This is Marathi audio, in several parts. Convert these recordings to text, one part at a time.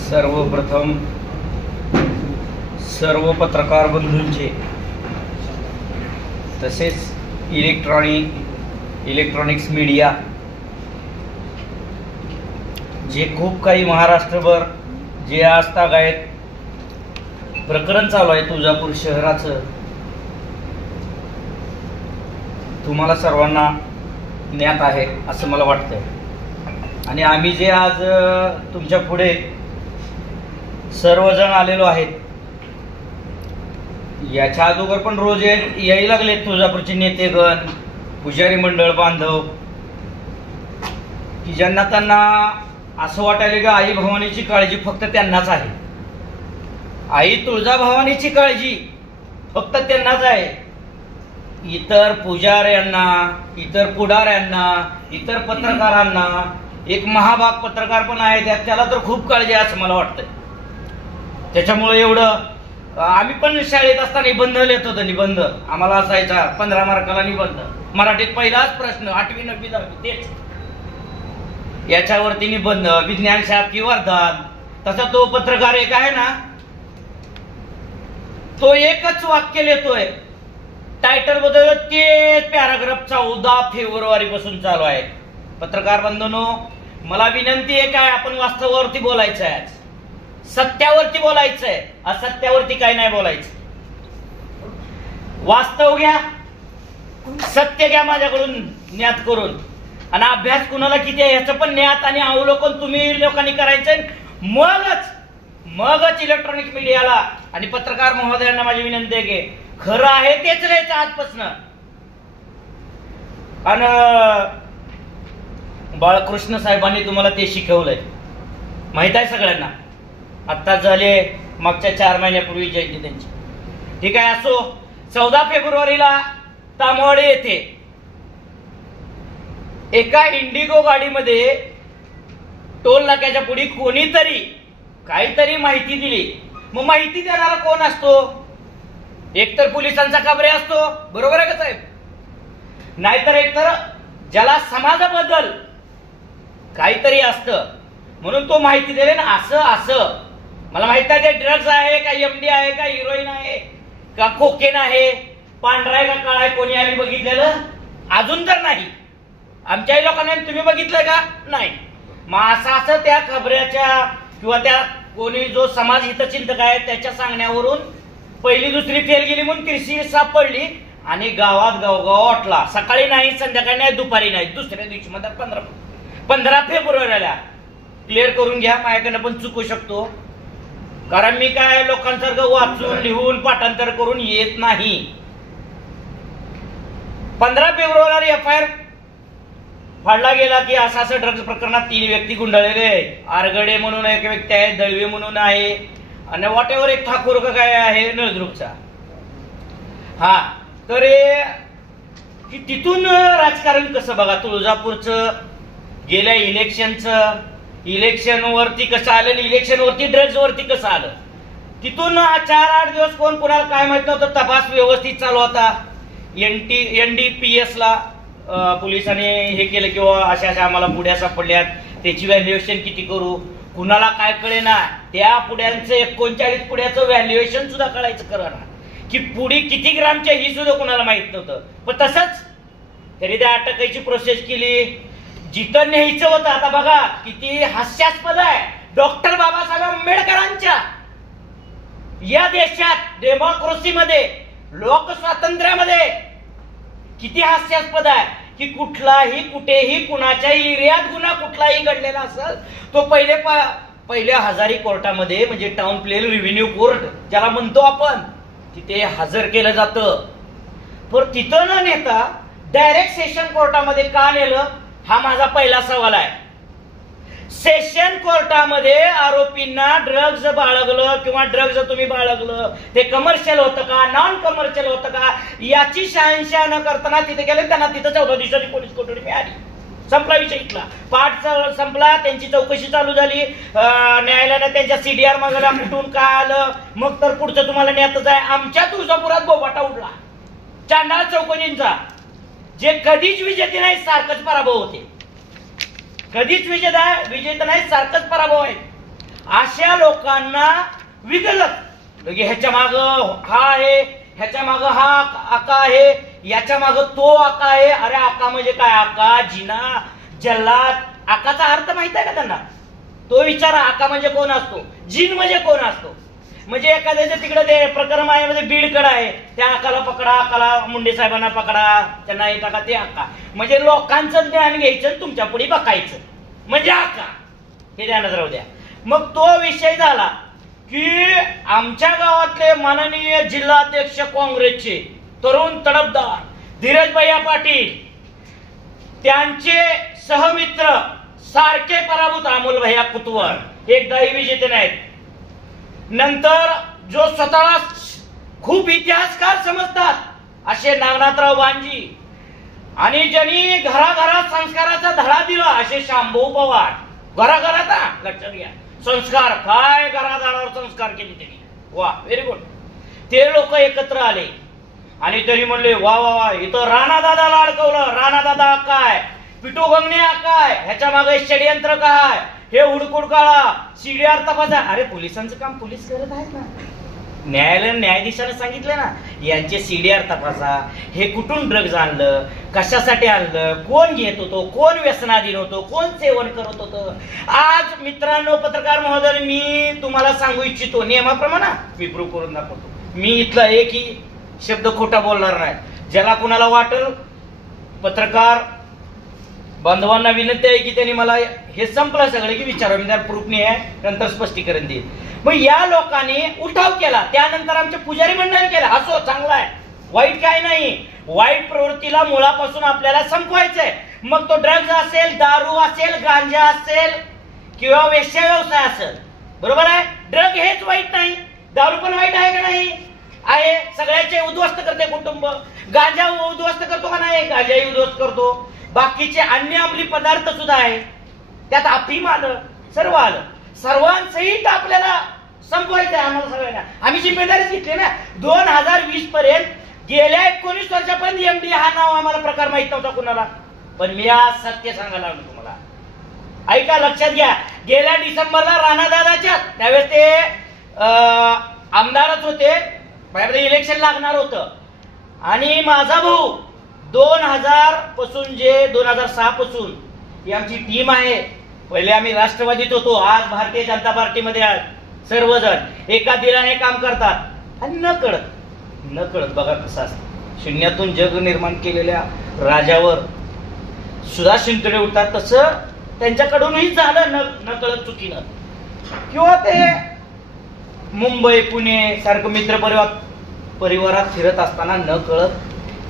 सर्वप्रथम सर्व पत्रकार बंधूंचे तसेच इलेक्ट्रॉनिक्स मीडिया जे खूप काही महाराष्ट्रभर जे आजतागायत प्रकरण चालू आहे तुळजापूर शहराचं, तुम्हाला सर्वांना ज्ञात आहे असं मला वाटतंय. आणि आम्ही जे आज तुमच्या पुढे सर्वजण आलेलो आहेत, याच्या अगोदर पण रोज यायला लागले तुळजापूरचे नेतेगण, पुजारी मंडळ बांधव, की ज्यांना त्यांना असं वाटायला की आई भवानीची काळजी फक्त त्यांनाच आहे. आई तुळजाभवानीची काळजी फक्त त्यांनाच आहे. इतर पुजाऱ्यांना, इतर पुढाऱ्यांना, इतर पत्रकारांना, एक महाभाग पत्रकार पण आहे त्याला तर खूप काळजी आहे असं मला वाटतंय. त्याच्यामुळे एवढं आम्ही पण शाळेत असताना निबंध लिहित होतो. निबंध आम्हाला असायचा 15 मार्काला निबंध, मराठीत पहिलाच प्रश्न 8वी 9वी 10वी तेच, याच्यावरती निबंध, विज्ञान शास्त्री वर्धन. तसा तो पत्रकार एक आहे ना, तो एकच वाक्य लिहितोय, टायटल बदल तेच पॅराग्राफ 14 फेब्रुवारी पासून चालू आहे. पत्रकार बंधूंनो, मला विनंती आहे, काय आपण वास्तवावरती बोलायचं आहे, सत्यावरती बोलायचं आहे, असत्यावरती काही नाही बोलायचं. वास्तव घ्या, सत्य घ्या माझ्याकडून ज्ञात करून, आणि अभ्यास कुणाला किती आहे याचं पण ज्ञात आणि अवलोकन तुम्ही लोकांनी करायचं. मगच इलेक्ट्रॉनिक मीडियाला आणि पत्रकार महोदयांना माझी विनंती आहे की खरं आहे तेच लिहायचं आजपासून. आणि बाळकृष्ण साहेबांनी तुम्हाला ते शिकवलंय, माहित आहे सगळ्यांना. आता झाले मागच्या 4 महिन्यापूर्वी जयंती त्यांची, ठीक आहे. असो, 14 फेब्रुवारीला तामवाडी येथे एका इंडिगो गाडीमध्ये टोल नाक्याच्या पुढे कोणीतरी काहीतरी माहिती दिली. मग माहिती देणारा कोण असतो? एकतर पोलिसांचा काबरे असतो, बरोबर आहे का साहेब? नाहीतर एकतर ज्याला समाजाबद्दल काहीतरी असतं, म्हणून तो माहिती दिले ना, असं मला माहित नाही ते ड्रग्ज आहे का, एमडी आहे का, हिरोईन आहे का, कोकेन आहे, पांढरा आहे का काळा आहे, कोणी आम्ही बघितलेलं अजून तर नाही. आमच्याही लोकांना तुम्ही बघितलंय का? नाही. मग असं त्या खबऱ्याच्या किंवा त्या कोणी जो समाज हितचिंतक आहे त्याच्या सांगण्यावरून पहिली दुसरी फेल गेली म्हणून तिसरी सापडली आणि गावात गावगाव वाटला. सकाळी नाही, संध्याकाळी नाही, दुपारी नाही, दुसऱ्या दिवशी मध्ये 15 फेब्रुवारीला. क्लिअर करून घ्या, माझ्याकडनं पण चुकू शकतो, कारण मी काय लोकांसारखं वाचून लिहून पाठांतर करून येत नाही. 15 फेब्रुवारी FIR फाडला गेला की असं ड्रग्ज प्रकरणात 3 व्यक्ती गुंडाळलेले आहेत. आरगडे म्हणून एक व्यक्ती आहे, दळवे म्हणून आहे, आणि वॉट एव्हर एक ठाकूर का काय आहे नळदुर्गचा. हा, तर की तिथून राजकारण कसं बघा, तुळजापूरचं गेल्या इलेक्शनवरती कसं आलं, इलेक्शनवरती ड्रग्ज वरती कसं आलं, तिथून 4-8 दिवस कोण कोणाला काय माहित नव्हतं. तपास व्यवस्थित चालू होता. NDPS ला पोलिसांनी हे केलं किंवा अशा आम्हाला पुढ्या सापडल्यात, त्याची व्हॅल्युएशन किती करू, कुणाला काय कळेना. त्या पुड्यांचं 39 पुड्याचं व्हॅल्युएशन सुद्धा कळायचं कळना, की पुडी किती ग्रामच्या ही सुद्धा कुणाला माहित नव्हतं. पण तसंच तरी त्या अटकायची प्रोसेस केली, जिथं न्यायचं होतं. आता बघा किती हास्यास्पद आहे, डॉक्टर बाबासाहेब आंबेडकरांच्या या देशात डेमोक्रेसीमध्ये, लोक स्वातंत्र्यामध्ये किती हास्यास्पद आहे की कुठलाही कुठेही कुणाच्याही एरियात गुन्हा कुठलाही घडलेला असेल तो पहिल्या हजारी कोर्टामध्ये, म्हणजे टाउन प्लेन रेव्हेन्यू कोर्ट ज्याला म्हणतो आपण, तिथे हजर केलं जातं. पण तिथं न नेता डायरेक्ट सेशन कोर्टामध्ये का नेलं, हा माझा पहिला सवाल आहे. सेशन कोर्टामध्ये आरोपींना ड्रग्ज बाळगलं किंवा ड्रग्ज तुम्ही बाळगलं ते कमर्शियल होतं का, नॉन कमर्शियल होतं का, याची शहानिशा न करताना तिथे गेले. त्यांना तिथं 14 दिवसाची पोलीस कोठडी मिळाली, संपला विषय इथला. पाठ संपला, त्यांची चौकशी चालू झाली, न्यायालयाने त्यांच्या CDR मागला, कुठून काय आलं, मग तर पुढचं तुम्हाला न्यायच आहे. आमच्या तुळजापुरात बोबाटा उडला चांडाळ चौकशींचा, जे कधीच विजेते नाही, सारखंच पराभव होते. कधीच विजेता नाही, सारखंच पराभव आहे. अशा लोकांना विगलत ह्याच्या माग हा आहे, ह्याच्या माग हा आका आहे, याच्या माग तो आका आहे. अरे आका म्हणजे काय? आका, जिना, जल्लाद. आकाचा अर्थ माहित आहे का त्यांना? तो विचारा, आका म्हणजे कोण असतो, जिन म्हणजे कोण असतो. म्हणजे एखाद्याच्या तिकडे ते प्रकरण आहे म्हणजे बीडकडे आहे, त्या आकाला पकडा, आकाला मुंडे साहेबांना पकडा, त्यांना हे टाका, ते आका. म्हणजे लोकांचं ज्ञान घ्यायचं, तुमच्या पुढे बघायचं, म्हणजे आका. हे ध्यानात राहू द्या. मग तो विषय झाला की आमच्या गावातले माननीय जिल्हाध्यक्ष काँग्रेसचे तरुण तडफदार धीरज भैया पाटील, त्यांचे सहमित्र सारखे पराभूत अमोल भैया कुतवर, एकदाही विजेते नाहीत. नंतर जो स्वतःला खूप इतिहासकार समजतात असे नागनाथराव बांजी, आणि ज्यांनी घराघरात संस्काराचा धडा दिला असे शांभाऊ पवार. घराघरात लक्षात घ्या, संस्कार काय, घरादारावर संस्कार केले त्यांनी. वा, व्हेरी गुड. ते लोक एकत्र आले आणि तरी म्हणले वा वा वा, इथं राणा दादाला अडकवलं. राणा दादा काय, पिटू गंगणे काय, ह्याच्या मागे षडयंत्र काय, हे हुडकुड काळा, सीडीआर तपासा. अरे पोलिसांचं काम पोलीस करत आहेत ना. न्यायाधीशाने सांगितलं ना, यांचे सीडीआर तपासा, हे कुठून ड्रग्ज आणलं, कशासाठी आणलं, कोण घेत होतो, कोण व्यसनाधीन होतो, कोण सेवन करत होतं. आज मित्रांनो, पत्रकार महोदय, मी तुम्हाला सांगू इच्छितो, नियमाप्रमाणे मी प्रूव्ह करून दाखवतो. मी इथला एकही शब्द खोटा बोलणार नाही. ज्याला कुणाला वाटेल, पत्रकार बांधवांना विनंती आहे की त्यांनी मला हे संपलं सगळं की विचारा, मी त्याला प्रूफ नाही आहे, नंतर स्पष्टीकरण देईल. मग या लोकांनी उठाव केला, त्यानंतर आमच्या पुजारी मंडळाने केला. असो, चांगला आहे, वाईट काय नाही. वाईट प्रवृत्तीला मुळापासून आपल्याला संपवायचंय. मग तो ड्रग्ज असेल, दारू असेल, गांजा असेल किंवा वेश्या व्यवसाय असेल, बरोबर आहे. ड्रग हेच वाईट नाही, दारू पण वाईट आहे का नाही? आहे. सगळ्याचे उद्ध्वस्त करते कुटुंब. गांजा उद्ध्वस्त करतो का नाही? गांजाही उद्ध्वस्त करतो. बाकीचे अन्य अंमली पदार्थ सुद्धा आहे, त्यात अफीम आलं, सर्व आलं. सर्वांसहित आपल्याला संपवायचं आहे आम्हाला सगळ्यांना. आम्ही जिम्मेदारीच घेतली ना. 2020 पर्यंत गेल्या 19 वर्षापर्यंत एमडी हा नाव आम्हाला प्रकार माहित नव्हता कुणाला. पण मी आज सत्य सांगायला लागलो तुम्हाला. ऐका, लक्षात घ्या. गेल्या डिसेंबरला राणादादाच्या त्यावेळेस ते आमदारच होते, इलेक्शन लागणार होतं, आणि माझा भाऊ 2000 पासून, जे 2006 पासून ही आमची टीम आहे. पहिले आम्ही राष्ट्रवादीत होतो, आज भारतीय जनता पार्टीमध्ये सर्वजण एका दिलाने काम करतात. आणि न कळत बघा कसं असतं, शून्यातून जग निर्माण केलेल्या राजावर सुद्धा शिंतडे उठतात. तसं त्यांच्याकडूनही झालं न कळत चुकीनं. किंवा ते मुंबई पुणे सारखं मित्र परिवारात फिरत असताना न कळत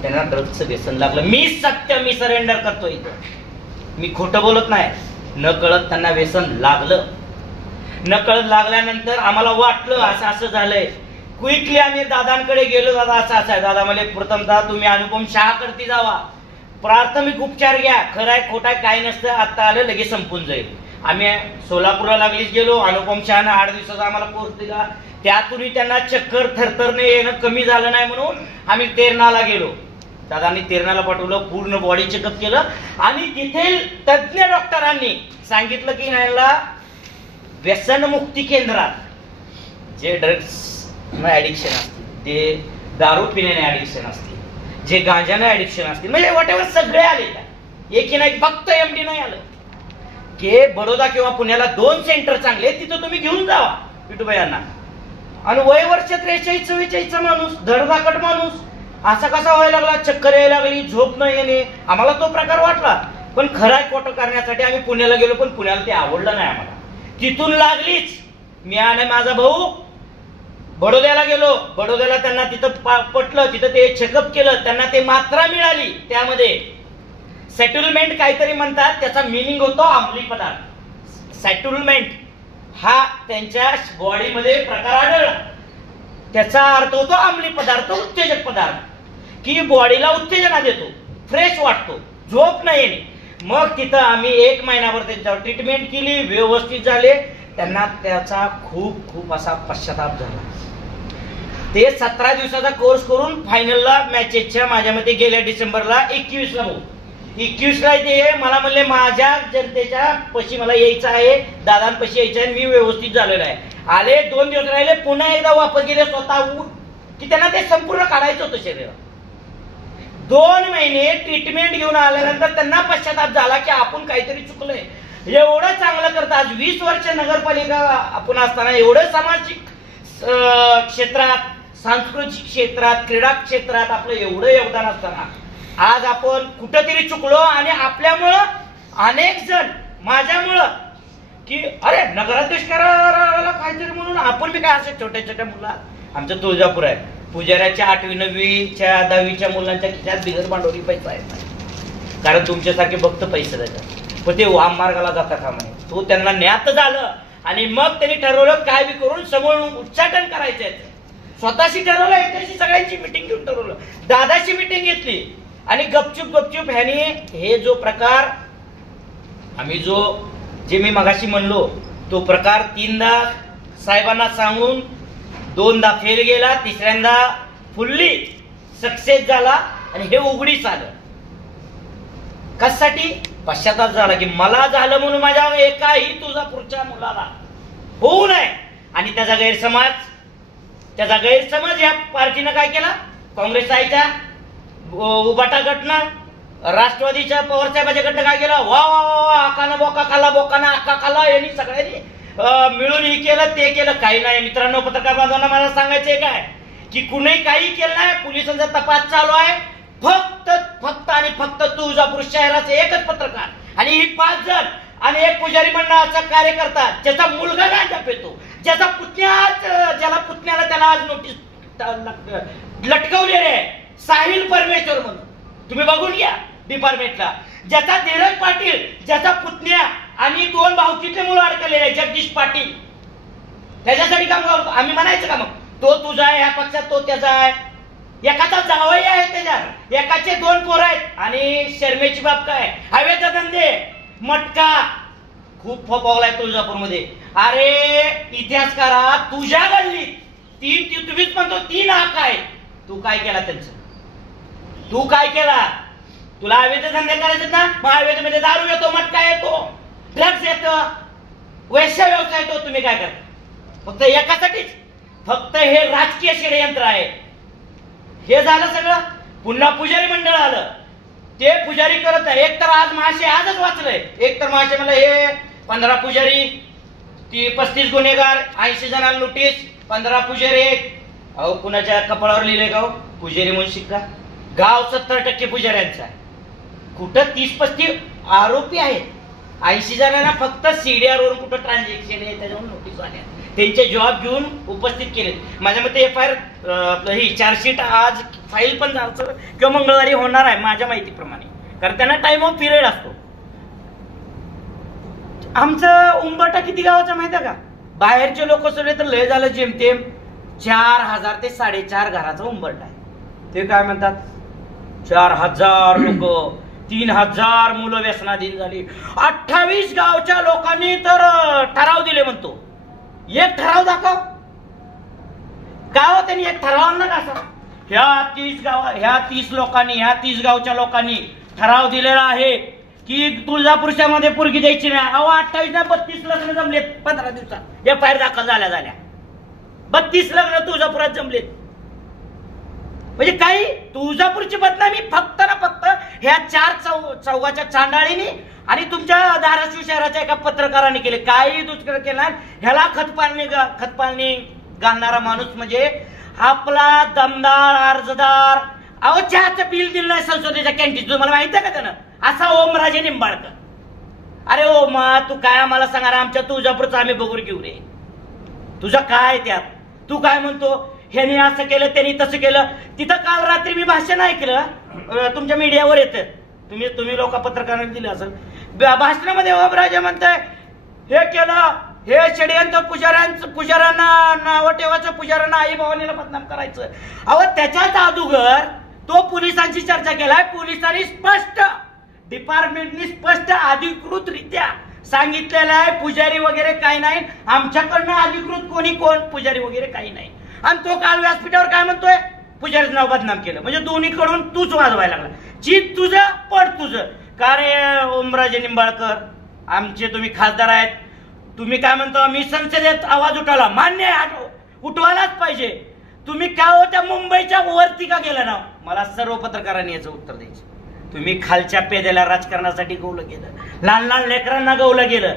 त्यांना ड्रग्जचं व्यसन लागलं. मी सरेंडर करतो इथं, मी खोटं बोलत नाही. न कळत त्यांना व्यसन लागलं. न कळत लागल्यानंतर आम्हाला वाटलं असं असं झालंय. क्विकली आम्ही दादांकडे गेलो. दादा असं असं आहे. दादा म्हणजे प्रथमतः तुम्ही अनुपम शहा करती जावा, प्राथमिक उपचार घ्या, खरं आहे खोटा आहे काय नसतं, आता आलं लगेच संपून जाईल. आम्ही सोलापूरला लागलीच गेलो. अनुपम शहानं 8 दिवसाचा आम्हाला कोर्स दिला. त्यातूनही त्यांना चक्कर थरथरणे येणं कमी झालं नाही म्हणून आम्ही तेरणाला गेलो. दादांनी तेरणाला पाठवलं, पूर्ण बॉडी चेकअप केलं, आणि तिथे तज्ञ डॉक्टरांनी सांगितलं की ह्याला व्यसनमुक्ती केंद्रात जे ड्रग्स ऍडिक्शन असतील, ते दारू पिण्याने ऍडिक्शन असतील, जे गांजाने ऍडिक्शन असतील, म्हणजे वॉटेवर सगळे आले. एकी नाही, फक्त एमडी नाही आलं. की बडोदा किंवा पुण्याला 2 सेंटर चांगले, तिथं तुम्ही घेऊन जावा पिटूबाईंना. आणि वय वर्ष 43-44 माणूस, धडधाकट माणूस, असा कसा व्हायला लागला, चक्कर यायला लागली, झोप न येणे. आम्हाला तो प्रकार वाटला, पण खराय खोटं करण्यासाठी आम्ही पुण्याला गेलो, पण पुण्याला ते आवडलं नाही आम्हाला. तिथून लागलीच मी आणि माझा भाऊ बडोद्याला गेलो. बडोद्याला त्यांना तिथं पटलं, तिथं ते चेकअप केलं, त्यांना ते मात्रा मिळाली. त्यामध्ये सेटलमेंट काहीतरी म्हणतात, त्याचा मिनिंग होतो अंमली पदार्थ. सेटलमेंट हा त्यांच्या बॉडीमध्ये प्रकार आढळला, त्याचा अर्थ होतो अंमली पदार्थ, उत्तेजक पदार्थ, की बॉडीला उत्तेजना देतो, फ्रेश वाटतो, झोप नाही येणे. मग तिथं आम्ही 1 महिनाभर त्यांच्यावर ट्रीटमेंट केली, व्यवस्थित झाले. त्यांना त्याचा खूप असा पश्चाताप झाला. ते 17 दिवसाचा कोर्स करून फायनलला मॅचेसच्या माझ्या मते गेल्या डिसेंबरला 21ला भाऊ 21ला ते मला म्हणले माझ्या जनतेच्या पशी मला यायचं आहे, दादांपाशी यायचं आहे, मी व्यवस्थित झालेलो आहे. आले 2 दिवस राहिले, पुन्हा एकदा वापस गेले स्वतः की त्यांना ते संपूर्ण काढायचं होतं शरीर. 2 महिने ट्रीटमेंट घेऊन आल्यानंतर त्यांना पश्चाताप झाला की आपण काहीतरी चुकलंय. एवढं चांगलं करतात, आज 20 वर्ष नगरपालिका आपण असताना एवढं सामाजिक क्षेत्रात, सांस्कृतिक क्षेत्रात, क्रीडा क्षेत्रात आपलं एवढं योगदान असताना आज आपण कुठंतरी चुकलो आणि आपल्यामुळं अनेक जण, माझ्यामुळं की अरे नगराध्यक्ष करायला काहीतरी म्हणून आपण बी काय असे छोट्या छोट्या मुला, आमचं तुळजापूर आहे, पुजाऱ्याच्या 8वी 9वीच्या 10वीच्या मुलांच्या खिशात बिगर भांडवली पैसा आहे, कारण तुमच्यासारखे भक्त पैसे देतात, पण ते वाम मार्गाला जाता कामा नये. तो त्यांना ज्ञात झालं आणि मग त्यांनी ठरवलं काय बी करून समोर उच्चाटन करायचं. स्वतःशी ठरवलं, एकदाची सगळ्यांची मिटिंग घेऊन ठरवलं, दादाची मिटिंग घेतली आणि गपचूप ह्याने हे जो प्रकार आम्ही जे मी मगाशी म्हणलो तो प्रकार 3दा साहेबांना सांगून 2दा फेल गेला, 3ऱ्यांदा फुल्ली सक्सेस झाला आणि हे उघडीस आलं. कशासाठी? पश्चाताप झाला की मला झालं म्हणून माझ्या एकाही तुळजापूरच्या मुलाला होऊ नये. आणि त्याचा गैरसमज या पार्टीनं काय केला, काँग्रेस आयच्या उबाटा गटनं, राष्ट्रवादीच्या पवार साहेबाच्या गटनं काय केलं, वा वा वा आकाना बोका खाला, बोकाना आका खाला, यांनी सगळ्यांनी मिळून हे केलं ते केलं. काही नाही मित्रांनो, पत्रकार बांधवांना मला सांगायचंय काय की कुणी काही केलं नाही, पोलिसांचा तपास चालू आहे. फक्त आणि फक्त तुळजापूर शहराचे एकच पत्रकार आणि ही 5 जण आणि एक पुजारी मंडळाचा कार्यकर्ता, ज्याचा मुलगा गांजा पेतो, ज्याचा ज्याला पुतण्याला त्याला आज नोटीस लटकवलेले आहे, साहिल परमेश्वर म्हणून, तुम्ही बघून घ्या डिपार्टमेंटला. ज्याचा धीरज पाटील, ज्याचा पुतण्या आणि 2 भावकीतले मुलं अडकलेले आहे, जगदीश पाटील, त्याच्यासाठी काम करतो. आम्ही म्हणायचं का मग तो तुझा आहे ह्या पक्षात, तो त्याचा आहे, एकाचा जावई आहे त्याच्यात, एकाचे 2 पोरं आहेत. आणि शर्मेची बाब काय, हवेचा धंदे, मटका खूप फोपावलाय तुळजापूरमध्ये. अरे इतिहासकारा, तुझ्या गल्लीत तुम्हीच म्हणतो 3 हक्क आहे, तू काय केला त्यांचं, तू काय केला? तुला हवेचे धंदे करायचे ना, मग हवेमध्ये दारू येतो, मटका येतो, ड्रग्स येतो, वैश्य व्यवसाय येतो, तुम्ही काय करता? फक्त एकासाठीच, फक्त हे राजकीय षडयंत्र आहे. हे झालं सगळं. पुन्हा पुजारी मंडळ आलं, ते पुजारी करत आहे. एक तर आज महाशय आजच वाचलंय, एक तर महाशय मला हे 15 पुजारी, 35 गुन्हेगार, 80 जणांना नोटीस, 15 पुजारी. अहो कुणाच्या कपाळावर लिहिले गाव पुजारी म्हणून शिक्का, गाव 70% पुजाऱ्यांचा आहे. कुठं 30-35 आरोपी आहेत, 80 जणांना फक्त सीडीआर वरून कुठं ट्रान्झॅक्शन आहे त्याच्यावर नोटीस आल्या, त्यांचे जॉब घेऊन उपस्थित केले. माझ्या मते FIR ही चार्जशीट आज फाईल पण झालं किंवा मंगळवारी होणार आहे माझ्या माहितीप्रमाणे, कारण त्यांना टाइम ऑफ पिरियड असतो. आमचं उंबरठा किती गावाचा माहिती आहे का? बाहेरचे लोक सगळे तर लय झालं, जेमतेम 4000 ते 4.5 घराचा उंबरठा आहे. ते काय म्हणतात 4000 लोक, 3000 मुलं व्यसनाधीन झाली. 28 गावच्या लोकांनी तर ठराव दिले म्हणतो. एक ठराव दाखव का हो, त्यांनी एक ठराव ना कसा, ह्या 30 लोकांनी, ह्या 30 गावच्या लोकांनी ठराव दिलेला आहे की तुळजापूरच्यामध्ये पोरगी द्यायची नाही. अहो 28 ना 32 लग्न जमलेत 15 दिवसात, FIR दाखल झाल्या 32 लग्न तुळजापुरात जमलेत. म्हणजे काही तुळजापूरची बदनामी फक्त ना फक्त ह्या 4 चौघाच्या चांडाळीनी आणि तुमच्या धाराशिव शहराच्या एका पत्रकाराने केले. काही दुष्कर केला. ह्याला खतपाणी घालणारा माणूस म्हणजे आपला दमदार अर्जदार. अहो चहाचं बिल दिलं नाही संसदेच्या कॅन्टीन, तुम्हाला माहित आहे का त्यानं, असा ओमराजे निंबाळकर. अरे ओमा तू काय आम्हाला सांगणार, आमच्या तुळजापूरचं आम्ही बघून घेऊ रे, तुझं काय त्यात, तू काय म्हणतो ह्यानी असं केलं त्यांनी तसं केलं. तिथं काल रात्री मी भाषण ऐकलं, तुमच्या मीडियावर येतं, तुम्ही लोक पत्रकारांनी दिलं असेल. भाषणामध्ये ओमराजे म्हणताय हे केलं, हे षडयंत्र पुजाऱ्यांना नाव ठेवायचं, पुजाऱ्यांना आई भवानीला बदनाम करायचं. अहो त्याच्याच अगोदर तो पोलिसांची चर्चा केलाय. पोलिसांनी स्पष्ट, डिपार्टमेंटनी स्पष्ट अधिकृतरित्या सांगितलेलं आहे पुजारी वगैरे काही नाही, आमच्याकडनं अधिकृत कोण पुजारी वगैरे काही नाही. आणि तो काल व्यासपीठावर काय म्हणतोय, पुजारीचं नाव बदनाम केलं. म्हणजे दोन्हीकडून तूच वाजवायला लागला. चित तुझं पड तुझं. का रे ओमराजे निंबाळकर, आमचे तुम्ही खासदार आहेत, तुम्ही काय म्हणता मी संसदेत आवाज उठवला, मान्य आहे, उठवायलाच पाहिजे. तुम्ही का हो त्या मुंबईच्या वरती का गेला ना? मला सर्व पत्रकारांनी याचं उत्तर द्यायचं. तुम्ही खालच्या पेद्याला राजकारणासाठी गवलं गेलं, लहान लहान लेकरांना गवलं गेलं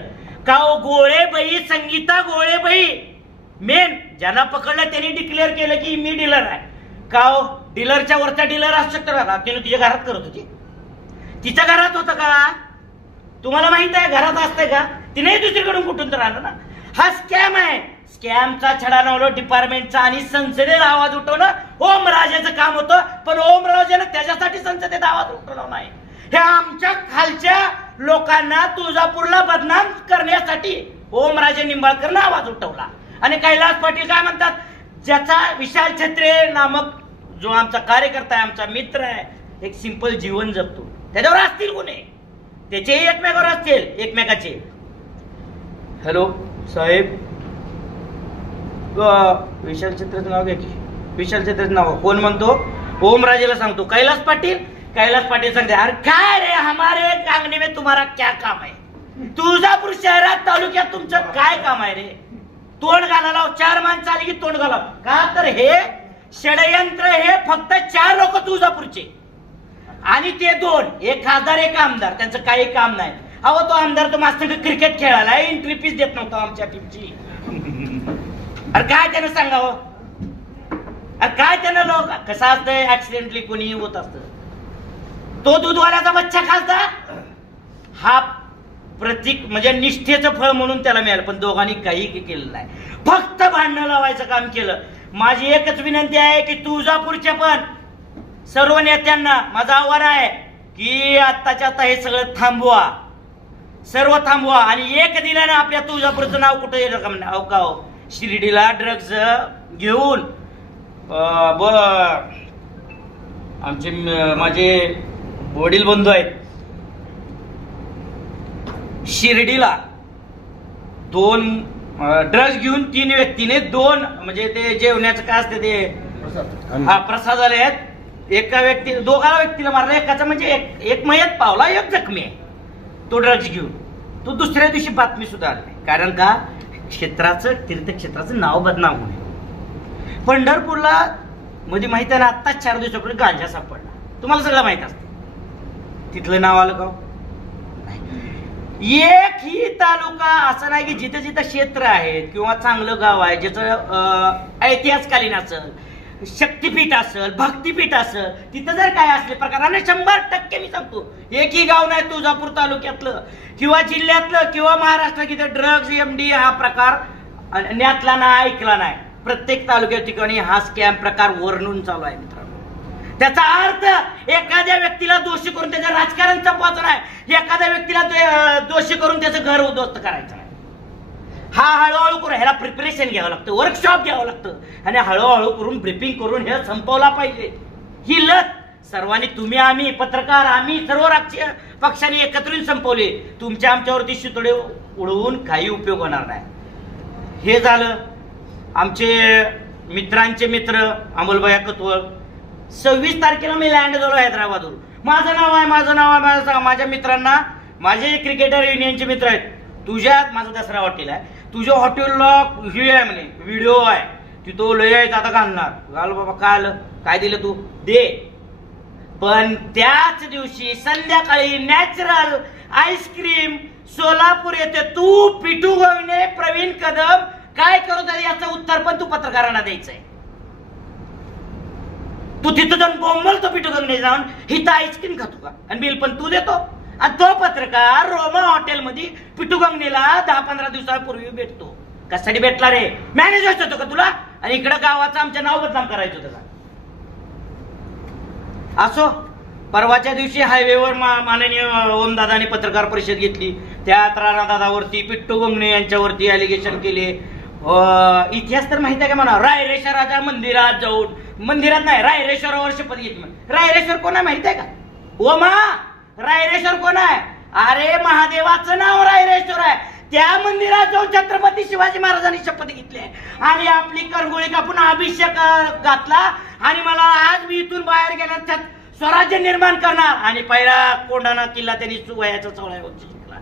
का हो? गोळेबाई, संगीता गोळेबाई मेन ज्यांना पकडलं त्यांनी डिक्लेअर केलं की मी डीलर आहे. का हो? डीलरच्या वरचा डीलर असू शकतो का? तिने तुझ्या घरात करत होती, तिच्या घरात होतं का? तुम्हाला माहित आहे घरात असतंय का? तिने दुसरीकडून कुठून तर आलं ना. हा स्कॅम आहे. स्कॅमचा छडा लावलं डिपार्टमेंटचा आणि संसदेत आवाज उठवणं ओमराजेचं काम होतं. पण ओमराजेनं त्याच्यासाठी संसदेत आवाज उठवला नाही. हे आमच्या खालच्या लोकांना तुळजापूरला बदनाम करण्यासाठी ओमराजे निंबाळकरनं आवाज उठवला. आणि कैलास पाटील काय म्हणतात, ज्याचा विशाल छत्रे नामक जो आमचा कार्यकर्ता आहे, आमचा मित्र आहे, एक सिंपल जीवन जगतो, त्याच्यावर असतील गुन्हे, त्याचेही एकमेकावर असतील एकमेकाचे. हॅलो साहेब, विशाल छत्रेचं नाव घ्या की. विशाल छत्रेचं नाव कोण म्हणतो? ओमराजेला सांगतो कैलास पाटील. कैलास पाटील सांगते, अरे काय रे, हमारे कांगणे में तुम्हारा क्या काम आहे? तुळजापूर शहरात तालुक्यात तुमचं काय काम आहे रे? तोंड घालायला 4 माणसं आली की तोंड घाला का? तर हे षडयंत्र हे फक्त 4 लोक तुळजापूरचे आणि ते 2, एक खासदार एक आमदार, त्यांचं काही काम नाही. अहो तो आमदार तो मास्तर क्रिकेट खेळायला एंट्री फीस देत नव्हता आमच्या टीमची. अरे काय त्यानं सांगावं? अरे काय त्यानं लोक कसं असतंय, ऍक्सिडेंटली कोणी होत असत. तो दूधवाल्याचा बच्चा खासदार हा प्रतीक म्हणजे निष्ठेचं फळ म्हणून त्याला मिळालं. पण दोघांनी काही केलं नाही, फक्त भांडणं लावायचं काम केलं. माझी एकच विनंती आहे की तुळजापूरच्या पण सर्व नेत्यांना माझं आव्हान आहे की आत्ताच्या आता हे सगळं थांबवा, सर्व थांबवा. आणि एक दिल्यानं आपल्या तुळजापूरचं नाव कुठं येईल का हो? शिर्डीला ड्रग्ज घेऊन आमचे माझे वडील बंधू आहेत, शिर्डीला 2 ड्रग्ज घेऊन 3 व्यक्तीने 2 म्हणजे ते जेवण्याचं काय असते ते हा प्रसाद आले आहेत. एका व्यक्ती 2 व्यक्तीला मारला, एकाचा म्हणजे एक मयत पावला, एक जखमी आहे तो ड्रग्ज घेऊन. तो दुसऱ्या दिवशी बातमी सुद्धा आली नाही. कारण का? क्षेत्राचं तीर्थक्षेत्राचं नाव बदनाम होणे. पंढरपूरला मध्ये माहित आहे ना, आत्ताच 4 दिवसापूर्वी गांजा सापडला, तुम्हाला सगळं माहित असतं. तिथलं नाव आलं का? एकही तालुका असं नाही की जिथे जिथे क्षेत्र आहेत किंवा चांगलं गाव आहे, ज्याचं ऐतिहासिककालीन असेल, शक्तीपीठ असेल, भक्तीपीठ असेल, तिथं जर काय असले प्रकार, आणि 100% मी सांगतो एकही गाव नाही तुळजापूर तालुक्यातलं किंवा जिल्ह्यातलं किंवा महाराष्ट्रात तिथे ड्रग्ज एमडी हा प्रकार न्यातला नाही, ऐकला नाही. प्रत्येक तालुक्या ठिकाणी हा स्कॅम प्रकार वर्णून चालू आहे मित्रांनो. त्याचा अर्थ एखाद्या व्यक्तीला दोषी करून त्याचं राजकारण संपवायचं नाही, एखाद्या व्यक्तीला दोषी करून त्याचं घर उद्ध्वस्त करायचं नाही. हा हळूहळू करून ह्याला प्रिपरेशन घ्यावं लागतं, वर्कशॉप घ्यावं लागतं आणि हळूहळू करून ब्रिफिंग करून हे संपवला पाहिजे. ही लत सर्वांनी, तुम्ही आम्ही पत्रकार आम्ही सर्व राजकीय पक्षांनी एकत्र संपवले. तुमच्या आमच्यावरती शितोडे उडवून काही उपयोग होणार नाही. हे झालं आमचे मित्रांचे मित्र अमोलभाई कतवळ. 26 तारखेला मी लँड झालो हैदराबादवरून. माझं नाव आहे, माझ्या मित्रांना, माझे क्रिकेटर युनियनचे मित्र आहेत, तुझ्यात माझं दसरा हॉटेल आहे, तुझ्या हॉटेलला हे आहे म्हणे व्हिडिओ आहे, तिथं लय आहे आता घालणार. घाल बाबा, काय आलं, काय दिलं तू दे. पण त्याच दिवशी संध्याकाळी नॅचरल आईस्क्रीम सोलापूर येथे तू, पिटू गोविने, प्रवीण कदम काय करत आहे याचं उत्तर पण तू पत्रकारांना द्यायचंय. तू तिथं जाऊन बोंबलतो पिटू गंगणे जाऊन, हिथं आईस्क्रीम खातो का आणि बिल पण तू देतो. आणि तो पत्रकार रोमा हॉटेलमध्ये पिटू गंगणेला 10-15 दिवसापूर्वी भेटतो. कशासाठी भेटला रे? मॅनेजर होतो का तुला? आणि इकडं गावाचं आमचं नाव बदनाम करायचं होतं का? असो, परवाच्या दिवशी हायवेवर माननीय ओमदादांनी पत्रकार परिषद घेतली. त्यात राणादादावरती, पिट्टू गंगणे यांच्यावरती अलिगेशन केले. इतिहास तर माहित आहे का म्हणा, रायरेश्वराच्या मंदिरात जाऊन, मंदिरात नाही रायरेश्वरावर शपथ घेतली. रायरेश्वर कोण आहे माहित आहे का? ओमा, रायरेश्वर कोण आहे? अरे महादेवाचं नाव रायरेश्वर आहे. त्या मंदिरात जाऊन छत्रपती शिवाजी महाराजांनी शपथ घेतली आणि आपली करगोळी कापून अभिषेक घातला. आणि मला आज मी इथून बाहेर गेल्या स्वराज्य निर्माण करणार आणि पहिला कोंढाणा किल्ला त्यांनी वयाचा 16 वर्षी जिंकला.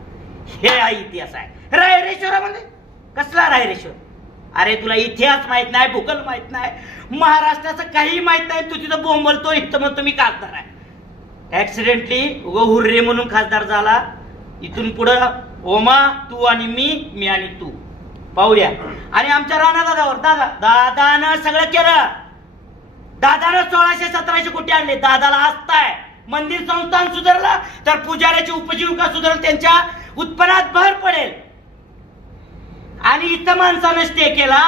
हे हा इतिहास आहे. रायरेश्वरामध्ये कसला रायरेश्वर? अरे तुला इतिहास माहित नाही, भूगोल माहित नाही, महाराष्ट्राचं काही माहित नाही, तू तिथं बोंबलतो. इथं मग तुम्ही खासदार आहे. ऍक्सिडेंटली हुर्रे म्हणून खासदार झाला. इथून पुढं ओमा, तू आणि मी आणि तू पाहूया. आणि आमच्या राणा दादावर दादानं सगळं केलं. दादानं 1600-1700 कोटी आणले. दादाला आस्थाय. मंदिर संस्थान सुधारलं तर पुजाऱ्याची उपजीविका सुधारेल, त्यांच्या उत्पन्नात भर पडेल. आणि इथं माणसानं स्टे केला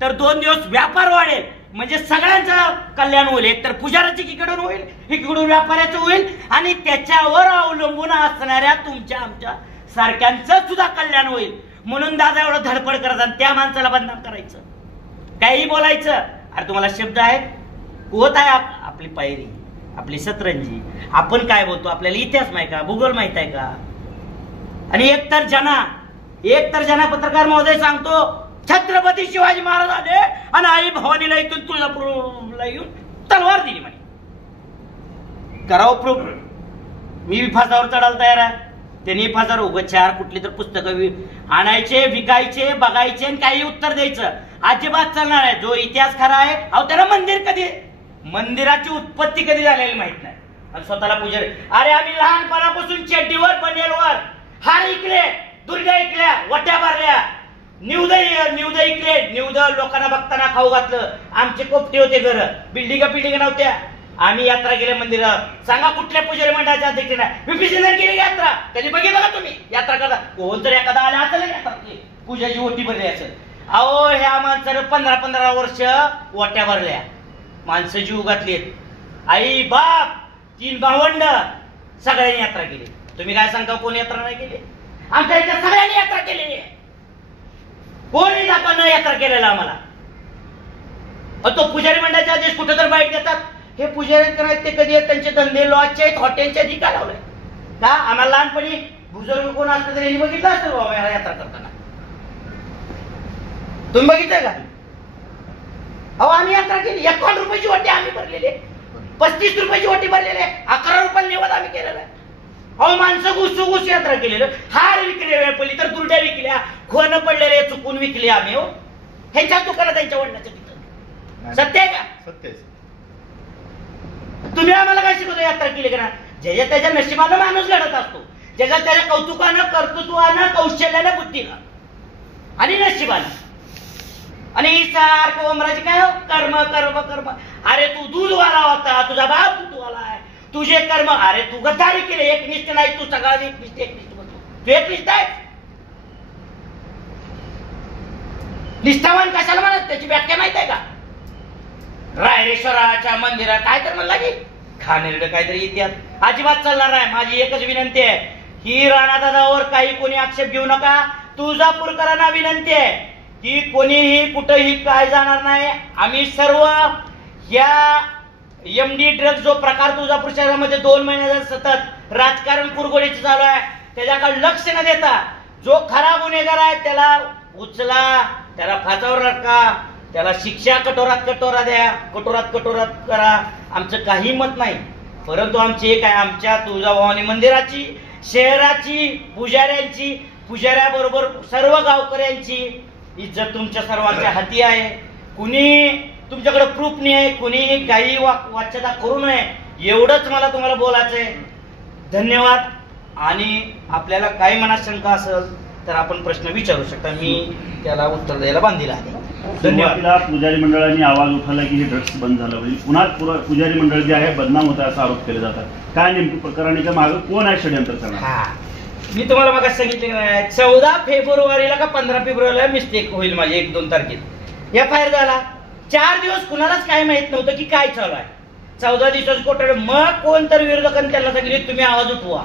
तर 2 दिवस व्यापार वाढेल, म्हणजे सगळ्यांचं कल्याण होईल. एक तर पुजाऱ्याची इकडून होईल, इकडून व्यापाऱ्याचं होईल आणि त्याच्यावर अवलंबून असणाऱ्या तुमच्या आमच्या सारख्यांचं सुद्धा कल्याण होईल. म्हणून दादा एवढं धडपड करतात. त्या माणसाला बदनाम करायचं, काही बोलायचं. अरे तुम्हाला शब्द आहेत, होत आहे आपली पायरी, आपली सतरंजी. आपण काय बोलतो? आपल्याला इतिहास माहित का? भूगोल माहित आहे का? आणि एकतर जना पत्रकार महोदय सांगतो छत्रपती शिवाजी महाराज आले आणि आई भवानीला इथून तुळजापूरला येऊन तलवार दिली म्हणे. करावं प्रूफ. मी फासावर चढायला तयार आहे, त्यांनी फासावर उगाच 4 कुठली तर पुस्तकं आणायचे, विकायचे, बघायचे आणि काही उत्तर द्यायचं. अजिबात चालणार आहे. जो इतिहास खरा आहे, अहो त्याला मंदिराची उत्पत्ती कधी झालेली माहित नाही आणि स्वतःला पुजारी. अरे आम्ही लहानपणापासून चड्डीवर बनेलवर हार इकले, दुर्गा इकल्या, वट्या भरल्या, निवद इकले, निवद लोकांना बघताना खाऊ घातलं. आमचे कोपटे होते घर, बिल्डिंग नव्हत्या. आम्ही यात्रा केल्या मंदिरात. सांगा कुठल्या पुजारी मंडळाच्या अध्यक्ष नाही विपिन केली यात्रा? कधी बघितलं का तुम्ही यात्रा करता? कोण तरी एखादा आला असेल यात्रा पूजाची ओटी भरली असेल. अहो ह्या माणसानं 15-15 वर्ष ओट्या भरल्या, माणसं जीव घातलीत. आई बाप 3 भावंड सगळ्यांनी यात्रा केली. तुम्ही काय सांगता कोण यात्रा नाही केली? आमच्या इथे सगळ्यांनी यात्रा केलेली आहे. कोणी दाखवा यात्रा केलेला आम्हाला. तो पुजारी मंडळाचे आदेश कुठं तर बाईट देतात. हे पुजारी करायचे ते कधी त्यांचे धंदे लॉजचे आहेत, हॉटेलच्या आधी का लावलंय का? आम्हाला लहानपणी बुजुर्ग कोण असतं तरी बघितलं असतं बाबा यात्रा करताना. तुम्ही बघितलं का? अहो आम्ही यात्रा केली. 51 रुपयाची वाटी आम्ही भरलेली, 35 रुपयाची वाटी भरलेली, 11 रुपये निवड आम्ही केलेला आहे. अहो माणसं घुसू यात्रा केलेलं. हार विकले, वेळपली तर दुर्ड्या विकल्या, खोन पडलेले चुकून विकले आम्ही. हो ह्यांच्या दुकानात त्यांच्या वडिलांच्या तिथं. सत्य आहे का? सत्य. तुम्ही आम्हाला काय शिकवतो? यात्रा केली का? ज्याच्या त्याच्या नशिबानं माणूस लढत असतो, ज्याच्या त्याच्या कौतुकानं, कर्तृत्वानं, कौशल्यानं, बुद्धीनं आणि नशिबानं. आणि सारखं ओमराजी काय हो? कर्म कर्म कर्म. अरे तू दूधवाला होता, तुझा बाप दूधवाला आहे, तुझे कर्म. अरे तू गद्दारी केले, एकनिष्ठ नाही. तू सगळा एकनिष्ठ म्हणतो. तू एकनिष्ठ आहे? निष्ठावान कशाला म्हणत? त्याची व्याख्या माहित आहे का? रायरेश्वराच्या मंदिरात काय तर म्हणला की खाणेरडं काहीतरी इतिहास अजिबात चालणार नाही. माझी एकच विनंती आहे, ही राणादादावर काही कोणी आक्षेप घेऊ नका. तुळजापूरकरांना विनंती आहे की कोणीही कुठेही काय जाणार नाही. आम्ही सर्व या MD ड्रग्ज जो प्रकार तुळजापूर शहरामध्ये 2 महिन्याचा सतत राजकारण कुरघोडीचं चालू आहे, त्याच्याकडे लक्ष न देता जो खरा गुन्हेगार आहे त्याला उचला, त्याला फासावर रटका, त्याला शिक्षा कठोरात कठोरात करा. आमचं काही मत नाही, परंतु आमची एक आहे, आमच्या तुळजाभवानी मंदिराची, शहराची, पुजाऱ्याबरोबर सर्व गावकऱ्यांची इज्जत तुमच्या सर्वांच्या हाती आहे. कुणी तुमच्याकडे प्रूफ नाही आहे, कुणी काही वाच्यता करू नये, एवढंच मला तुम्हाला बोलायचंय. धन्यवाद. आणि आपल्याला काही मनात शंका असेल तर आपण प्रश्न विचारू शकता, मी त्याला उत्तर द्यायला बांधील आहे. धन्यवाद. पुजारी मंडळांनी आवाज उठवला की हे ड्रग्स बंद झालं पाहिजे. पुन्हा पुजारी मंडळ जे आहे बदनाम होतं असा आरोप केले जातात. काय नेमकं प्रकरणाच्या मागे कोण आहे षडयंत्र करणार? मी तुम्हाला मग सांगितलं 14 फेब्रुवारीला का 15 फेब्रुवारीला मिस्टेक होईल माझी 1-2 तारखेत FIR झाला. 4 दिवस कुणालाच काय माहित नव्हतं की काय चालू आहे. 14 दिवसाचं कोठड. मग कोणतरी विरोधकांनी त्यांना सांगितले तुम्ही आवाज उठवा.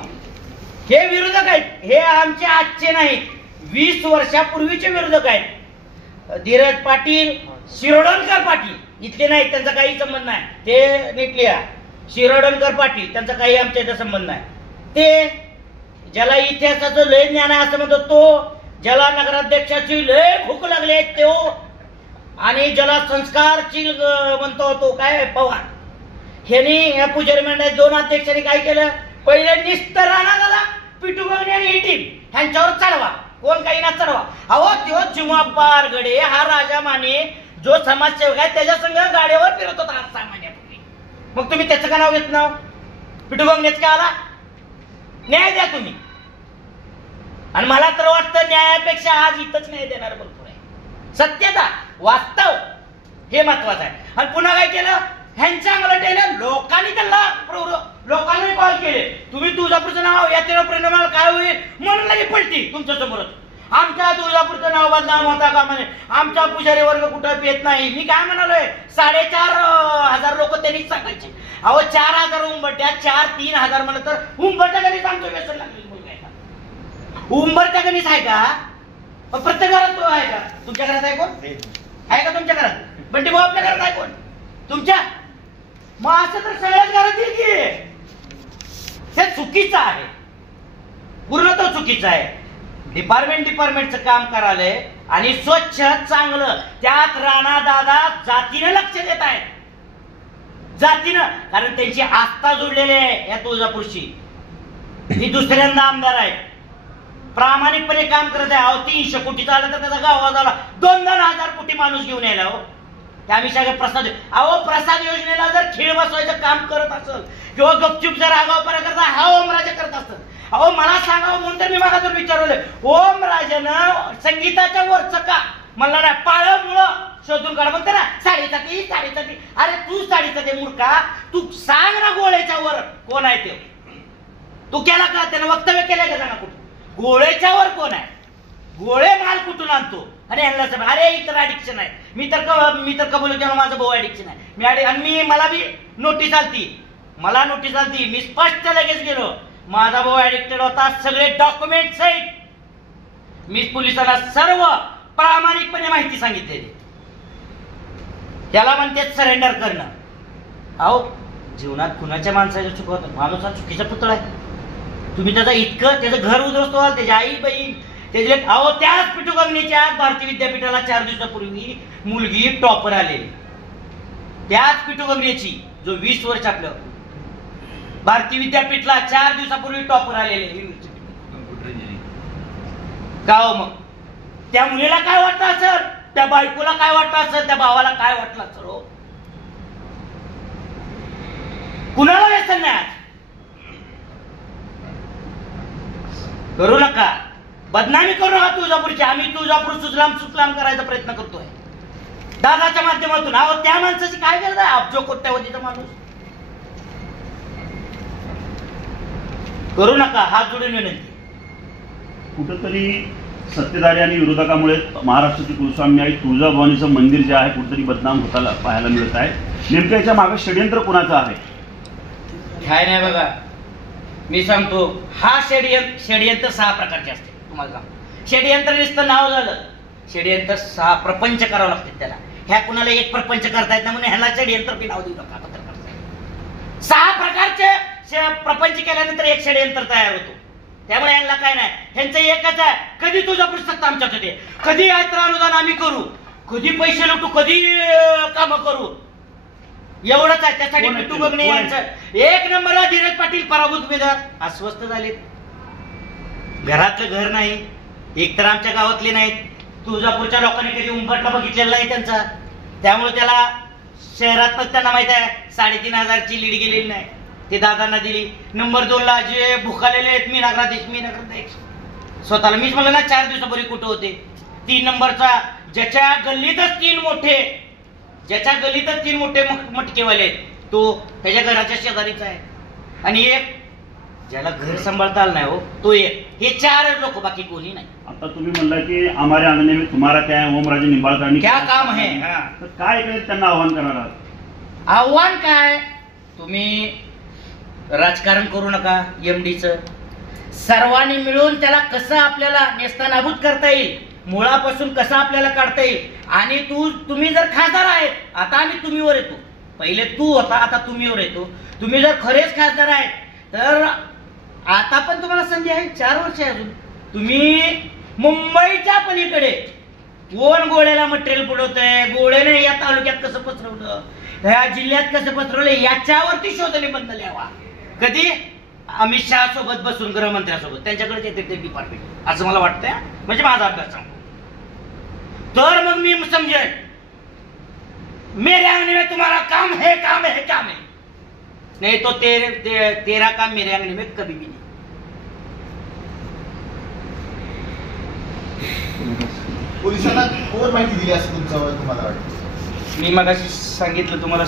हे विरोधक आहेत, हे आमचे आजचे नाही, 20 वर्षापूर्वीचे विरोधक आहेत. धीरज पाटील, शिरोडणकर पाटील इथले नाहीत, त्यांचा काही संबंध नाही. ते नीटलिया शिरोडणकर पाटील, त्यांचा काही आमच्या इथं संबंध नाही. ते ज्याला इतिहासाचं लय ज्ञान आहे असं म्हणतो तो, ज्याला नगराध्यक्षाची लय भूक लागली तो, आणि ज्याला संस्कारची म्हणतो तो काय पवार. ह्यांनी या पुजारी मंडळात 2 अध्यक्षांनी काय केलं, पहिले निस्तर राणा पिटू बघणे आणि ही टीम ह्यांच्यावर चढवा, कोण काही ना चढवा. अहो तो जिवाप्पा आरगडे हा राजा माने जो समाजसेवक आहे त्याच्या संग गाड्यावर फिरत होता 6 महिन्यापूर्वी. मग तुम्ही त्याचं का नाव घेत नाव, पिटू बघण्याच का आला? न्याय द्या तुम्ही. आणि मला तर वाटतं न्यायापेक्षा आज इथंच न्याय देणार भरपूर आहे. सत्यता वास्तव हे महत्वाचं आहे. आणि पुन्हा काय केलं, ह्यांच्या अंगलटेने लोकांनी लोकांनी कॉल केले, तुम्ही तुळजापूरचं नाव यात्रेला परिणामाला काय होईल म्हणून लगे पडती तुमच्या समोरच. आमच्या तुळजापूरचं नाव बदनाम होता का म्हणे, आमचा पुजारी वर्ग कुठं पेत नाही. मी काय म्हणालोय, 4,500 लोक त्यांनीच सांगायचे. अहो 4,000 उंबरट्या 4-3,000 म्हणलं तर उंबरट्या कधीच आमचं व्यसन लागलेलं मुलगा आहे का? उंबरट्या कधीच आहे का? प्रत्येक घरात तो आहे का? तुमच्या घरात आहे कोण? आहे का तुमच्या घरात? बंटी भाऊ आपल्या घरात आहे कोण? तुमच्या? मग असं तर सगळ्याच घरात येईल की. हे चुकीचं आहे, पूर्ण तो चुकीचं आहे. डिपार्टमेंटचं काम करायलंय आणि स्वच्छ चांगलं, त्यात राणा दादा जातीनं लक्ष देत आहेत. जातीनं, कारण त्यांची आस्था जोडलेली आहे या तुळजापूरशी. ही दुसऱ्यांदा आमदार आहेत, प्रामाणिकपणे काम करत आहे. अहो 300 कोटीचा आला तर त्याचा गावा झाला 2,000 कोटी माणूस घेऊन यायला. हो आम्ही सगळे प्रसाद, अहो प्रसाद योजनेला जर खीळ बसवायचं काम करत असेल किंवा गपचूप जर आगावपणा करता हा ओमराजे करत असत. अहो मला सांगावं म्हणून तर मी मागातून विचारलं, ओमराजेनं संगीताच्या वरचं का म्हणलं ना, पाळं मुळं शोधून काढ म्हणते ना, साडेसाठी. अरे तू साडेसाठी मूर्खा, तू सांग ना गोळ्याच्या वर कोण आहे ते. तू केला का? त्यानं वक्तव्य केलंय का? सांगा कुठं गोळ्याच्या वर कोण आहे? गोळे माल कुठून आणतो? आणि यांना अरे इतर ऍडिक्शन आहे. मी तर कबूल केलं माझं भाऊ ऍडिक्शन आहे. आणि मला बी नोटीस आलती, मी स्पष्ट लगेच गेलो, माझा भाऊ ऍडिक्टेड होता, सगळे डॉक्युमेंट सहित मी पोलिसांना सर्व प्रामाणिकपणे माहिती सांगितलेली. त्याला म्हणते सरेंडर करणं. अहो जीवनात कुणाच्या माणसाचं चुकवत, माणूस हा चुकीचा पुतळा आहे. तुम्ही त्याचं घर उद्ध्वस्त व्हाल, त्याची आई बहीण त्याचे. अहो त्याच पिटू गंगणीच्या भारतीय विद्यापीठाला 4 दिवसापूर्वी मुलगी टॉपर आलेली, त्याच पिटू गंगणीची जो 20 वर्ष आपल्या भारतीय विद्यापीठला 4 दिवसापूर्वी टॉपर आलेले का. हो मग त्या मुलीला काय वाटतं असेल, त्या बायकोला काय वाटतं असेल, त्या भावाला काय वाटलं असेल. हो कुणाला व्यसन नाही. करू नका, बदनामी करू नका तुळजापूरची. आम्ही तुळजापूर सुजलाम करायचा प्रयत्न करतोय दादाच्या माध्यमातून. अहो त्या माणसाची काय गरज आहे, अब्जो कोट्यावधीचा माणूस. करू नका, हात जोडून विनंती. कुठंतरी सत्तेधारी आणि विरोधकामुळे महाराष्ट्राची कुलस्वामी आई तुळजाभवानीचं मंदिर जे आहे कुठेतरी बदनाम होताना पाहायला मिळत आहे. नेमकं याच्या मागे षडयंत्र कोणाचं आहे? काय नाही बघा, मी सांगतो, हा षडयंत्र 6 प्रकारचे असते. तुम्हाला सांग, षडयंत्र नुसतं नाव झालं, षडयंत्र 6 प्रपंच करावं लागते त्याला. ह्या कुणाला एक प्रपंच करता येत नाही म्हणून ह्याला षडयंत्र बी नाव देऊ नका. पत्रकार 6 प्रकारचे प्रपंच केल्यानंतर एक षडयंत्र तयार होतो. त्यामुळे यांना काय नाही, ह्यांचं एकच आहे, कधी तुळजापूर सत्ता आमच्यात होते, कधी यात्रा अनुदान आम्ही करू, कधी पैसे लुटू, कधी काम करू, एवढंच आहे. त्यासाठी पिटू बघणे यांचं 1 नंबरला धीरज पाटील पराभूत उमेदवार अस्वस्थ झाले. घरातलं घर नाही, एकतर आमच्या गावातले नाहीत, तुळजापूरच्या लोकांनी कधी उंबरटा बघितलेला नाही त्यांचा. त्यामुळे त्याला शहरात पण त्यांना माहित आहे 3,500ची लीड गेलेली नाही, ते दादांना दिली. नंबर 2ला जे भुकालेले आहेत मी नगराध्यक्ष स्वतःला मीच म्हणलं ना 4 दिवसापूर्वी कुठं होते. 3 नंबरचा ज्याच्या गल्लीतच 3 मोठे मटकेवाले आहेत, तो त्याच्या घराच्या शेजारीचा आहे. आणि एक ज्याला घर सांभाळता आलं नाही, हो तो एक. हे 4 लोक, बाकी कोणी नाही. आता तुम्ही म्हणला की हमारे आंगणे में तुम्हारा क्या है, ओमराजे निंबाळकरांनी क्या काम है. तर काय त्यांना आव्हान करणार आहात? आव्हान काय, तुम्ही राजकारण करू नका. एमडीचं सर्वांनी मिळून त्याला कसं आपल्याला नेस्तानाबूत करता येईल, मुळापासून कसं आपल्याला काढता येईल. आणि तुम्ही जर खासदार आहेत, आता आम्ही तुम्हीवर येतो, पहिले तू होता आता तुम्हीवर येतो. तुम्ही जर खरेच खासदार आहेत तर आता पण तुम्हाला संधी आहे, 4 वर्ष आहे अजून. तुम्ही मुंबईच्या पलीकडे कोण गोळ्याला मटेरियल पुरवतंय, गोळ्याने या तालुक्यात कसं पसरवलं, ह्या जिल्ह्यात कसं पसरवलं, याच्यावरती शोधले बंद लिहावा. कधी अमित शहा सोबत बसून, गृहमंत्र्यांसोबत, त्यांच्याकडे येते ते डिपार्टमेंट, असं मला वाटतंय. म्हणजे माझा अभ्यास सांगतो तर मग मी समजेल मेरे अंगने में तुम्हारा काम है, काम है, काम है. नहीं तो तेरा काम मेरे अंगने में कभी भी नहीं. पोलिसांना कोण माहिती दिली असं तुम्हाला वाटतं? मी मगाशी सांगितलं तुम्हाला,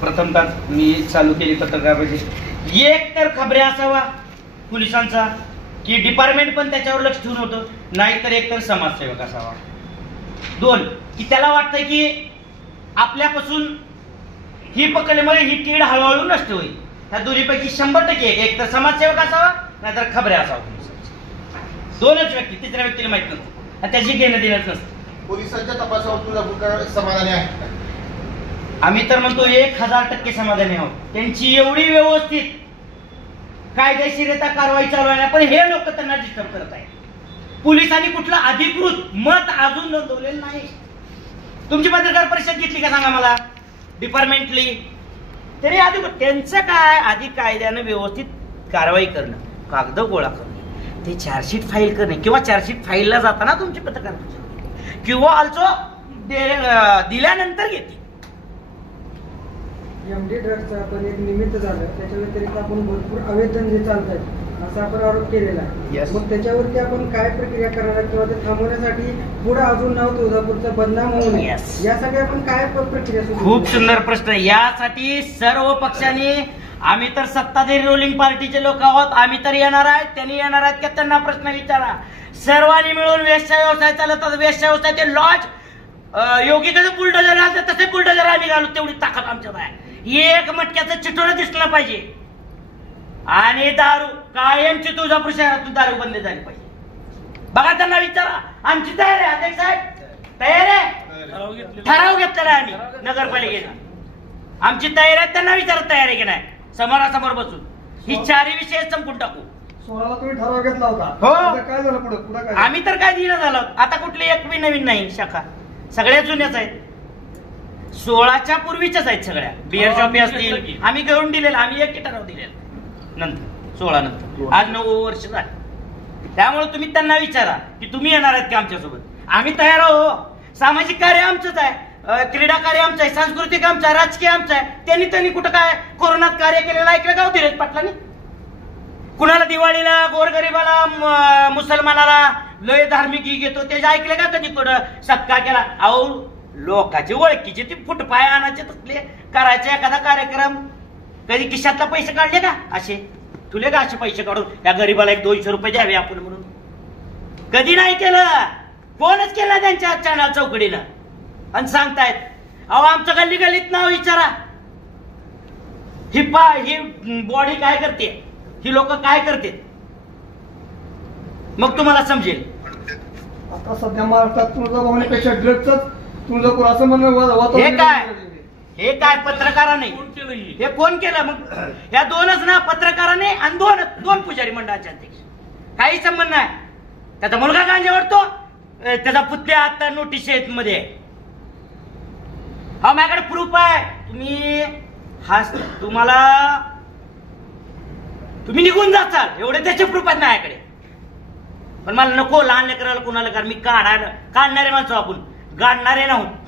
प्रथमतः मी चालू केली पत्रकाराची, एक तर खबऱ्या असावा पोलिसांचा की डिपार्टमेंट पण त्याच्यावर लक्ष ठेवून होतं, नाहीतर एक तर समाजसेवक असावा. दोन की त्याला वाटतंय की आपल्यापासून ही पकडल्यामुळे ही कीड हळूहळू नष्ट होईल. ह्या दोन्हीपैकी 100% एक तर समाजसेवक असावा, नाहीतर खबऱ्या असावा. दोनच व्यक्ती, तिसऱ्या व्यक्तीला माहित नसतं आणि त्याची घेणं देणंच नसतं. पोलिसांच्या तपासावर तुळजापूरकर समाधानी आहे? आम्ही तर म्हणतो 1000% समाधानी आहोत. त्यांची एवढी व्यवस्थित कायदेशीरता कारवाई चालू आहे, पण हे लोक त्यांना डिस्टर्ब करत आहेत. पोलिसांनी कुठलं अधिकृत मत अजून नोंदवलेलं नाही. तुमची पत्रकार परिषद घेतली का सांगा मला डिपार्टमेंटली? तरी अधिकृत त्यांचं काय, आधी कायद्यानं व्यवस्थित कारवाई करणं, कागद गोळा करणं, ते चार्जशीट फाईल करणे, किंवा चार्जशीट फाईलला जाताना तुमची पत्रकार परिषद, किंवा ऑल्सो दिल्यानंतर घेते. एमडी ड्रग्सचं आपण एक निमित्त झालं, त्याच्या व्यतिरिक्त आपण भरपूर अवैध धंदे चालत आहेत असा आपण आरोप केलेला आहे. मग त्याच्यावरती आपण काय प्रक्रिया करणार किंवा ते थांबवण्यासाठी पुढे अजून नाव तुळजापूरचं बदनाम होऊ नये यासाठी आपण काय प्रक्रिया? खूप सुंदर प्रश्न. यासाठी सर्व पक्षांनी, आम्ही तर सत्ताधारी रुलिंग पार्टीचे लोक आहोत, आम्ही तर येणार आहेत, त्यांनी येणार आहेत, की त्यांना प्रश्न विचारा. सर्वांनी मिळून वेश्या व्यवसाय चालवतात. वेश्या व्यवसाय ते लॉज योगी कसं बुलडोजर घालतात तसे बुलडोजर आम्ही घालू, तेवढी ताकद आमच्यात आहे. एक मटक्याचं चिठोरं दिसलं पाहिजे. आणि दारू कायमची तुळजापूर शहरातून दारू बंद झाली पाहिजे. बघा त्यांना विचारा, आमची तयारी आहे. अध्यक्ष साहेब तयार आहे, ठराव घेतलेला आहे आम्ही नगरपालिकेचा, आमची तयारी आहे. त्यांना विचारा तयार आहे की नाही, समोरासमोर बसून ही चारही विषय संपून टाकू. 16ला तुम्ही ठराव घेतला होता, हो. काय झालं पुढे काय? आम्ही तर काय दिलं झालं, आता कुठली एक बी नवीन नाही शाखा, सगळ्या जुन्याच आहेत. 16च्या पूर्वीच्याच आहेत सगळ्या. बिअर शॉपी असतील, आम्ही घेऊन दिलेलं, आम्ही एक ठराव दिलेला नंतर 16 नंतर, आज 9 वर्ष झाले. त्यामुळे तुम्ही त्यांना विचारा की तुम्ही येणार आहेत का आमच्यासोबत. आम्ही तयार आहोत. सामाजिक कार्य आमचंच आहे, क्रीडा कार्य आमचं आहे, सांस्कृतिक आमचं आहे, राजकीय आमचं आहे. त्यांनी कुठं काय कोरोनात कार्य केलेलं ऐकलं का धीरज पाटलांनी? कुणाला दिवाळीला, गोरगरीबाला, मुसलमानाला लय धार्मिक गीत घेतो ते ऐकले का कधी कुठं सत्कार केला? अहो लोकांची ओळखीचे ती फुटपाय आणायचे तसले करायचे एखादा कार्यक्रम. कधी खिशातला पैसे काढले का? असे तुले का असे पैसे काढून या गरीबाला 100-200 रुपये द्यावे आपण म्हणून? कधी नाही केलं. कोणच केलं त्यांच्या चॅनल चौकडीनं. आणि सांगतायत अहो आमचं गल्ली गल्लीत नाव विचारा. ही बॉडी काय करते, ही लोक काय करते, मग तुम्हाला समजेल. आता सध्या महाराष्ट्रात तुळजाभवानीपेक्षा ड्रग्सच तुळजापूर असं म्हणणं. हे काय पत्रकाराने हे कोण केलं? मग या दोनच ना, पत्रकाराने आणि दोन पुजारी मंडळाचे अध्यक्ष. काही संबंध नाही. त्याचा मुलगा गांजा वाटतो, त्याचा पुतण्या आता नोटीस मध्ये आहे. हा माझ्याकडे प्रूफ आहे. तुम्ही निघून जाचाल एवढे त्याचे प्रूफ आहेत माझ्याकडे. पण मला नको लहान लेकराला कुणाला, कारण मी काढणारे माणसं, आपण गाडणारे नाहीत.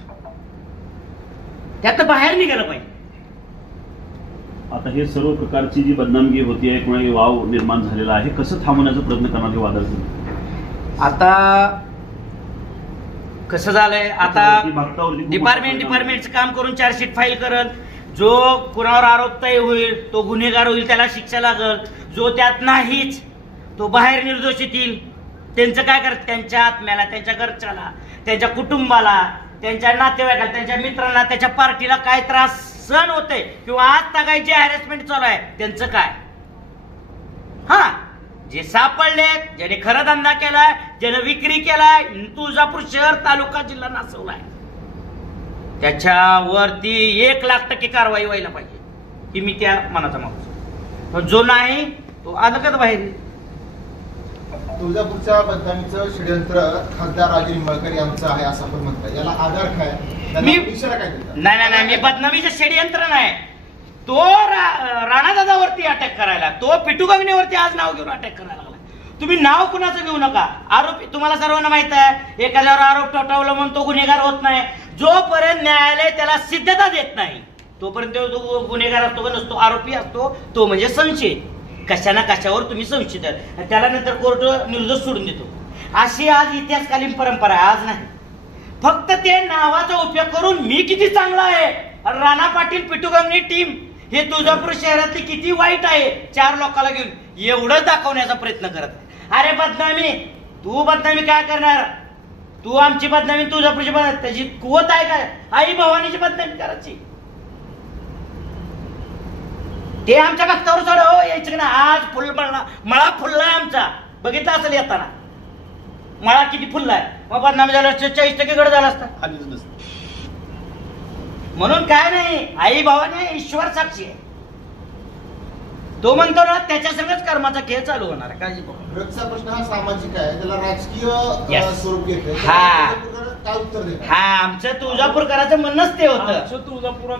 त्यात बाहेर निघालं पाहिजे. आता हे सर्व प्रकारची जी बदनामगी होतीये, कोणाही वाव निर्माण झालेला आहे, कसं थांबवण्याचा प्रयत्न करणार हे वादळ? आता कसं झालंय, आता डिपार्टमेंटचं काम करून चार्जशीट फाईल करल. जो कुणावर आरोप तय होईल तो गुन्हेगार होईल, त्याला शिक्षा लागल. जो त्यात नाहीच तो बाहेर निर्दोषित येईल. त्यांचं काय करत, त्यांच्या आत्म्याला, त्यांच्या घरच्याला, त्यांच्या कुटुंबाला, त्यांच्या नातेवाईकाला, त्यांच्या मित्रांना, त्याच्या पार्टीला काय त्रास सहन होते किंवा आज काय जे हॅरेसमेंट चालू आहे त्यांचं काय? हा, जे सापडले, ज्याने खरा धंदा केलाय, ज्याने विक्री केलाय, तुळजापूर शहर, तालुका, जिल्हा नाचवलाय, त्याच्यावरती 1,00,000% कारवाई व्हायला पाहिजे. ही मी त्या मनाचा माणूस. जो नाही तो अलगद बाहेर. तुळजापूरच्या बदनामीचं षडयंत्र खासदार राजे निंबाळकर यांचं आहे असं आपण म्हणताय, याला आधार काय? त्यांना मी इशारा काय देतात? नाही मी बदनामीचं षडयंत्र नाही, तो राणादादावरती अटॅक करायला, तो पिटू गंगणेवरती आज नाव घेऊन अटॅक करायला लागला. तुम्ही नाव कुणाचं घेऊ नका. आरोपी तुम्हाला सर्वांना माहित आहे, एखाद्यावर आरोप ठेवला म्हणून तो गुन्हेगार होत नाही. जोपर्यंत न्यायालय त्याला सिद्धता देत नाही तोपर्यंत तो गुन्हेगार असतो का नसतो, आरोपी असतो, तो म्हणजे संशयित. कशा ना कशावर तुम्ही संशयित आहे, त्याला नंतर कोर्ट निर्दोष सोडून देतो. अशी आज इतिहासकालीन परंपरा आहे, आज नाही. फक्त ते नावाचा उपयोग करून मी किती चांगला आहे, राणा पाटील पिटूगंगणी टीम हे तुळजापूर शहरातली किती वाईट आहे, 4 लोकांना घेऊन एवढं दाखवण्याचा प्रयत्न करत आहे. अरे बदनामी, तू बदनामी काय करणार? तू आमची बदनामी, तुळजापूरची बदनामी, त्याची कुवत आहे काय? आई भवानीची बदनामी करायची, ते आमच्या भक्तावर सोडव यायचं ना. आज फुल मळा फुललाय आमचा, बघितला असेल येताना मळा किती फुललाय. मग बदनामी झाला 40% गड झाला असता. म्हणून काय नाही, आई भावाने ईश्वर साक्षी आहे. तो म्हणतो ना त्याच्या सगळंच कर्माचा खेळ चालू होणार आहे. काळजी करू. ड्रग्सचा प्रश्न हा सामाजिक आहे, त्याला राजकीय Yes. स्वरूप घेतलं. हा. काय उत्तर देतात? हा, आमचं तुळजापूरकरांचं म्हणणंच ते होतं,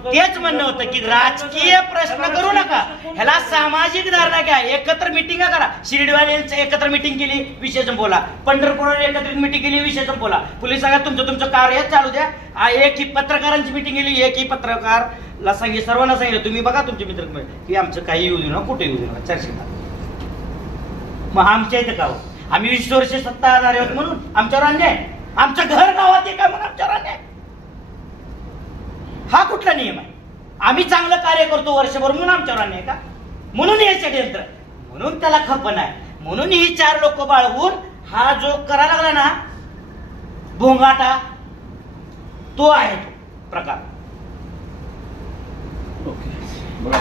तेच म्हणणं होतं की राजकीय प्रश्न करू नका, ह्याला सामाजिक धारणा घ्या. एकत्र मिटिंगा करा. शिर्डीवाल्यांचं एकत्र मिटिंग केली, विषय संपवला. पंढरपूरवर एकत्रित मिटिंग केली, विषय संपवला. पोलीस सांगा तुमचं कार्य चालू द्या. एक ही पत्रकारांची मिटिंग केली, एक ही पत्रकारला सांगितलं, सर्वांना सांगितलं तुम्ही बघा तुमचे मित्र की आमचं काही येऊ देऊ नका, कुठे येऊ देऊ नका, चर्चेला. मग आमच्या इथं का आम्ही 20 वर्ष सत्ता आधार आहोत म्हणून आमच्यावर अन्याय, आमचं घर गावात आहे काय म्हणून आमच्यावर अन्याय? हा कुठला नियम आहे? आम्ही चांगलं कार्य करतो वर्षभर म्हणून आमच्यावर अन्याय का? म्हणून हे षडयंत्र, म्हणून त्याला खपन आहे. म्हणून ही 4 लोक बाळगून हा जो करायला लागला ना भोंगाटा, तो आहे तो प्रकार. ओके, बघा